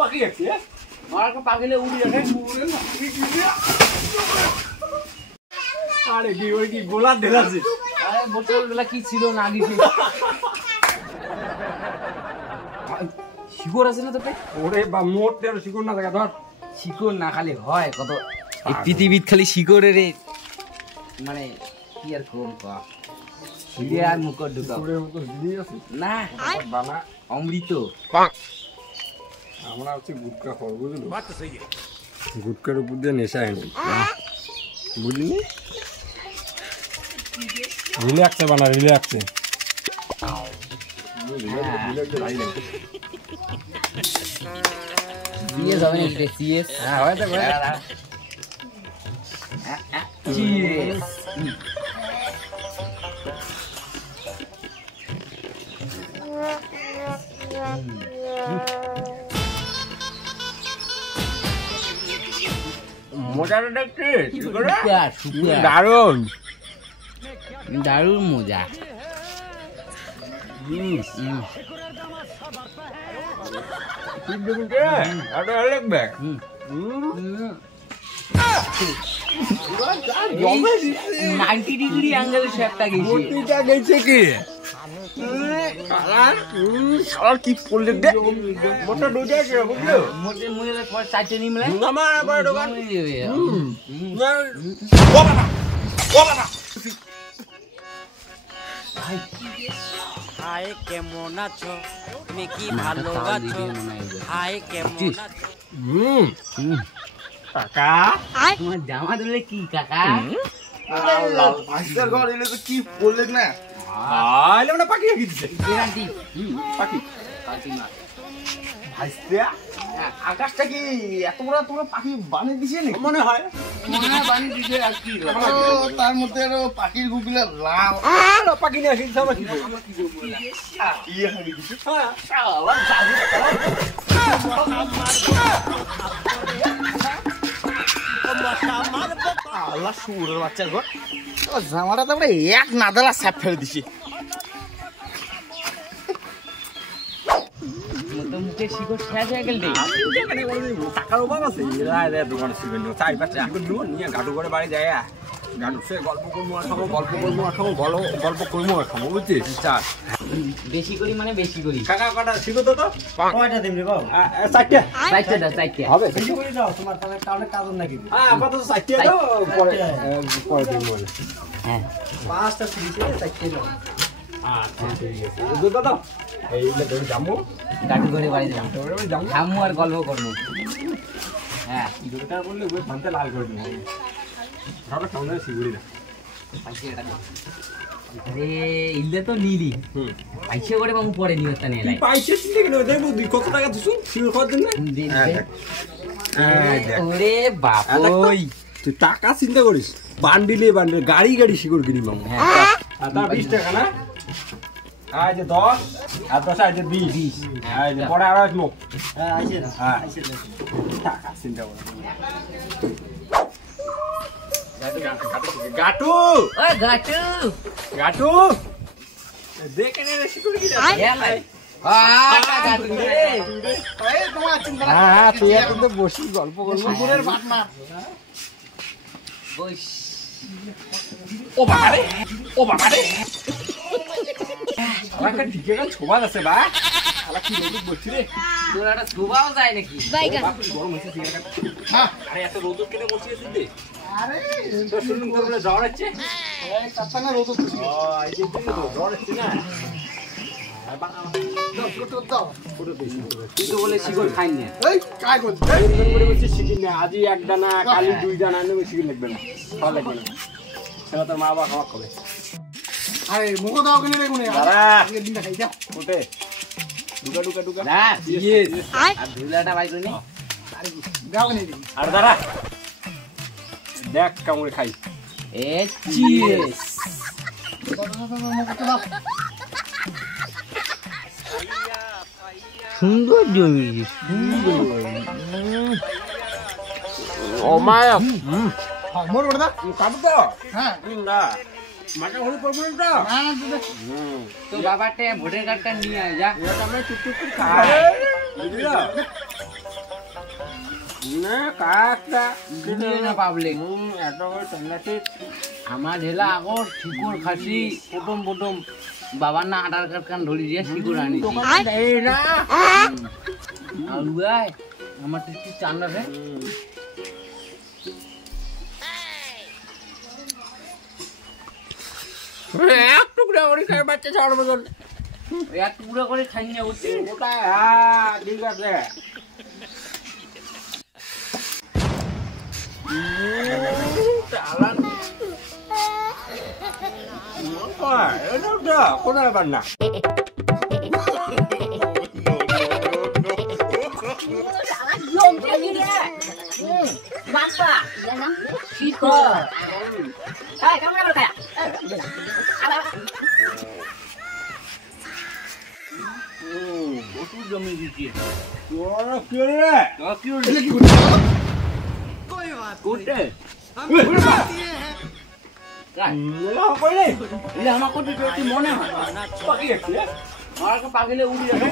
পাখি আছে আর কো পাগলে উড়ি যাবে আরে কি ওই কি গোলা দেলাছে আরে বোতলগুলা কি ছিল না গিয়ে শিকড় আছে না তো ওরে বা মোটের শিকড় না লাগা ধর শিকড় না খালি হয় কত এই পৃথিবীত খালি শিকড়ের মানে কি আর কোন কা শিলে আর মুখ ঢুকা ওরে মতো দিদি আছে না বানা অমৃত আমরা হচ্ছে গুটকা খাবো বুঝলো গুটকার উপর দিয়ে নেশা এনে বুঝলি রিল্যাক্সে বানা রিল্যাক্সে সিএস হবে না সিএস হ্যাঁ হয় তো চিয়েস মজাটা দেখছি সুপার সুপার দারুণ দারুণ মজা নাইনটি ডিগ্রি অ্যাঙ্গেলে শেপটা গেছে কি কি করলে মোটা ডোজা আছে বুঝলো মোটে মুজে পর চাইতে নিমলে আমার আবার দোকান হাই কেমন আছো তুমি কি ভালো আছো হাই কেমন আছো কাকা তোমার জামা দিলে কি কাকা ভাইস্টার ঘর এলে তো কি বললেন না আইলে না পাখি কি দিছে গ্যারান্টি পাখি পার্টি না ভাইস্তা আকাশটা কি এত বড় তোমরা পাখি বানিয়ে দিছে নাকি মনে হয় মনে বানি দিছে আর কি তার মধ্যে আরো পাখির গুগলে লাল পাখি নিয়ে আসিস আমরা কি ইয়ে হয়ে গেছে আল্লাহ শুয়োরের বাচ্চার ঘর জামাটা তো আমরা এক নাদালা সাপ ফেলে দিছি মুখে শিকড় শেষ হয়ে গেল টাকার অভাব আছে দোকানে শিখবেন চাই পাঁচটা নিয়ে গাড়ু করে বাড়ি যায় গাড়ু সে গল্প করবো আর খাবো গল্প করবো আর খাবো বুঝছিস চার বেশি করি মানে বেশি করি কাকা কটা শিখো তো কয়টা দিন রে বাবু চারটে চারটে হবে বেশি করে দাও তোমার তাহলে কারণে কাজ নাকি আপাতত চারটে দাও পরে দিন বলে হ্যাঁ পাঁচটা দিছে চারটে দাও আচ্ছা ঠিক আছে দুটো দাও এইগুলো ধরে যাবো গাড়ি করে বাড়ি যাবো যাবো খামু আর গল্প করবো হ্যাঁ দুটা বললে ওই ভান্তে লাল করে দেবো সবাই সামনে শিগুড়ি না আরে ইল্লে তো নিলি আইসে করে বাবু পরে নিয়তটা নিয়ে লাই পাইছে ঠিক না দেখবো তুই কত টাকা দিছু শিগুড়ি খাওয়ার জন্য ওরে বাপ ওই তুই টাকা চিন্তা করিস বান্ডিলে গাড়ি শিগুড় কিনি মামু আর তা 20 টাকা না আজ 10 আর 10 আজ 20 আজ পরে আর আসবো হ্যাঁ আইছে না হ্যাঁ আইছে টাকা চিন্তা কর গাটু ওই গাটু দেখে নে শিগুড়ি কি এলাই গাটু রে এই তোমার চিন্তা হ্যাঁ তুই এখন তো বসি গল্প করবো শিগুরের পার্টনার বস ও বাবা রে আমাকে ঠিকই না ছোবা আছে বা শালা কি রোদ বলছি রে তোর একটা শোভাও যায় নাকি বাপরে গরম হচ্ছে সিগারেট আরে এত রোদ কেটে বসিয়েছিস রে আরে তো শুনুন তো বলে জ্বর হচ্ছে এই তাতানা রোদ হচ্ছে ও এই যে তো জ্বর হচ্ছে না তুই তো বলে শিকড় খাই না এই কাই করছিস করে বলছি শিখিন না আজই এক দানা কালি 2 দানা নেবে শিখিন লাগবে না ভালো লাগবে না সেটা তোর মা বাবা খাওয়া খাবে আরে মুখ দাও কিনে রে গুনে দাদা আজকে দিনটা খাই যা ওঠে ঢুকা না ইয়েস আর ধুলাটা বাই করে নি গাও কিনে দিবি আর দাদা দেখ কামড়ে খাই এ চিয়েস সুন্দর জমি সুন্দর অমায়া মোর বড় দা কাটু তো হ্যাঁ না মাথা হলুদ পড়বো না তো না তো বাবাটা ভোটার কার্ডটা নিয়ে আয় যা এটা আমরা চুপ করে খাই বুঝলো না কাকটা বুঝে না পাবলিক এত করে টঙ্গাতে আমার ঢেলা আগর শিকড় খাসি প্রথম বাবার না আধার কার্ড কান ধরি দিয়ে শিকড় আনি এই না আর উয়াই আমার টিটি চান্দা রে এক টুকরা করে খাই বাচ্চা ছাড় বদল এক টুকরা করে খাই না উঠছি ওটা হ্যাঁ ঠিক আছে চালান এটা কোনো ব্যাপার না প্রচুর জমি দিচ্ছি কোটে আমার কোটে তুই মনে হয় আর পাগলে উড়ি যাবে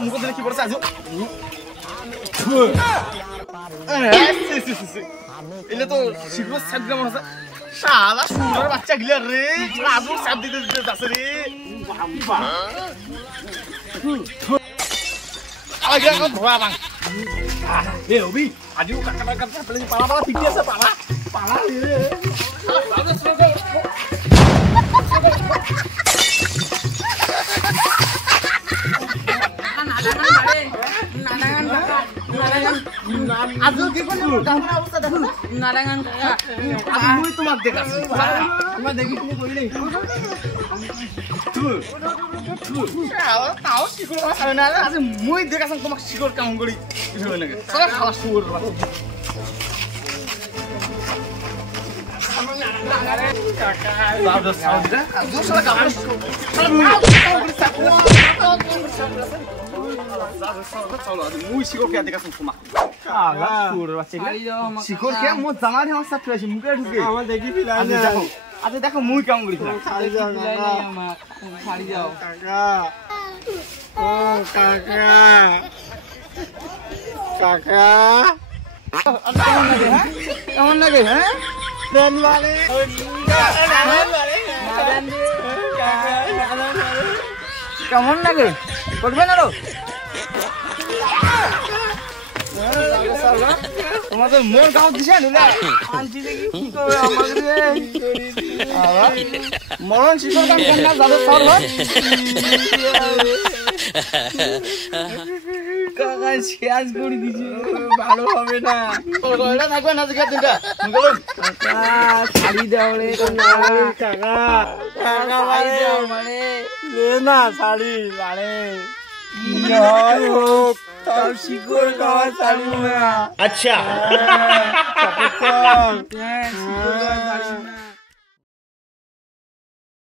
মুখ ধরে কি করছে আজ এলে তো শিখবো সাত গ্রাম আছে শালা সুন্দর বাচ্চা গিলা রে আজও সাত দিতে দিতে যাচ্ছে রে আগে ধোয়া বাং এ অবি আজিও কাকা কাকা প্লেন পালা পালা ঠিক আছে পালা পালা রে আজও কি কোন গামরা অবস্থা দেখো নারায়ণ কাকা আমি তোমাক দেখাছি তোমার দেখি তুমি কইলে তাও শিকড় মাছ হয় না আজ মুই দেখাছাম তোমাক শিকড় কাম করি কিছু হয় না সব খাওয়া শুয়োর মুই শিকড় কে দেখাছাম তোমাক শিকড় কে মোর জামা দিয়ে আমার সাথে আছে মুখে ঢুকে আমার দেখি ফিলা আচ্ছা দেখো মুই কাম করি ছাড়ি যাও ছাড়ি যাও কাকা ও কাকা কাকা কেমন লাগে হ্যাঁ দেন মানে কেমন লাগে করবে না তোমাদের মোর গাঁও দিছে নিলে আনছি দেখি কি করবে আমাদের মরণ শিশুর গান কন্যা যাদের সর কাকা শেষ করে দিছে ভালো হবে না ওইটা থাকবে না আজকে দিনটা ছাড়ি দাও রে কাকা কাকা মানে না শাড়ি মানে কি হয় হোক তাও শিকড় খাওয়া ছাড়বো না আচ্ছা শিকড়